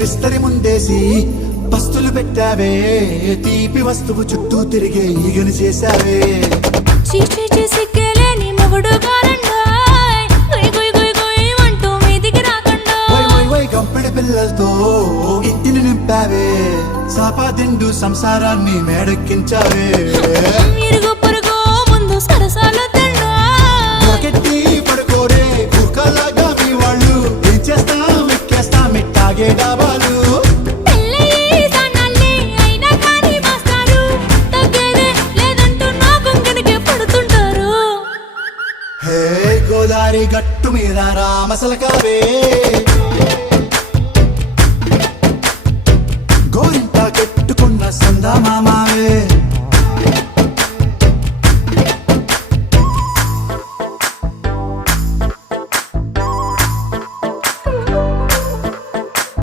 విస్తరి ముందేసి పస్తులు పెట్టావే, తీపి వస్తువు చుట్టూ తిరిగే ఈగని చేశావే. సిగ్గలేని మొగుడు గారండోయ్, గుయ్ గుయ్ గుయ్ గుయ్ అంటూ మీదికి రాకండో. గంపెడి పిల్లలతో ఇంటిని నింపావే, సాపాదిండు సంసారాన్ని మేడెక్కించావే. ఇరుగు పొరుగు ముందు సరసాలొద్దండో, రాకెట్టి పడుకోరే కుక్కలాగా మీ వాళ్ళు, ఏం చేస్తాం ఎక్కేస్తాం మిట్టాగే డాబాలు. పెళ్ళయి సన్నాళ్ళే అయినా కానీ మాస్తారు, తగ్గేదే లేదంటూ నా కొంగనికే పడుతుంటారు. హే గోదారి గట్టు మీద రామసలకావే,